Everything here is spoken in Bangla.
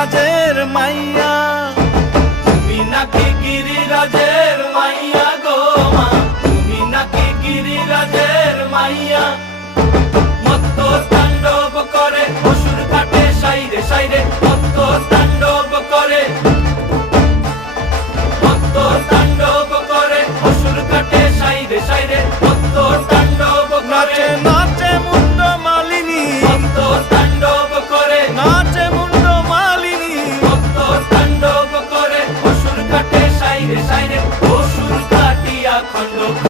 গিরিরাজের মাইয়া, তুমি নাকি গিরিরাজের মাইয়া গো মা, তুমি নাকি গিরিরাজের মাইয়া। মত্ত তাণ্ডব করে অসুর কাটে সাইরে সাইরে, মত্ত তাণ্ডব